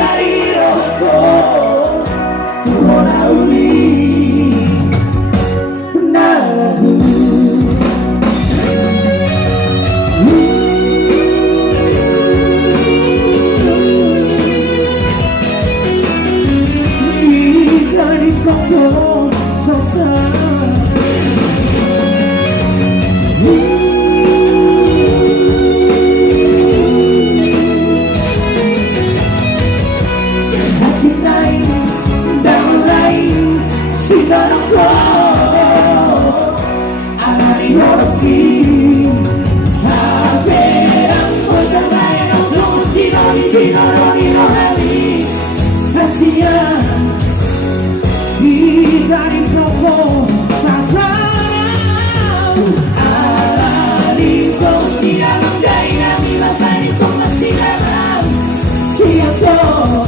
dari rohku Tuhan uli Lagu dari kau sesat hati lain dan lain sekarang kau ada di hati haberang percaya langsung cina lagi rahasia dari kau sasau ala di kau siang daya bila tadi kau masih dalam siang kau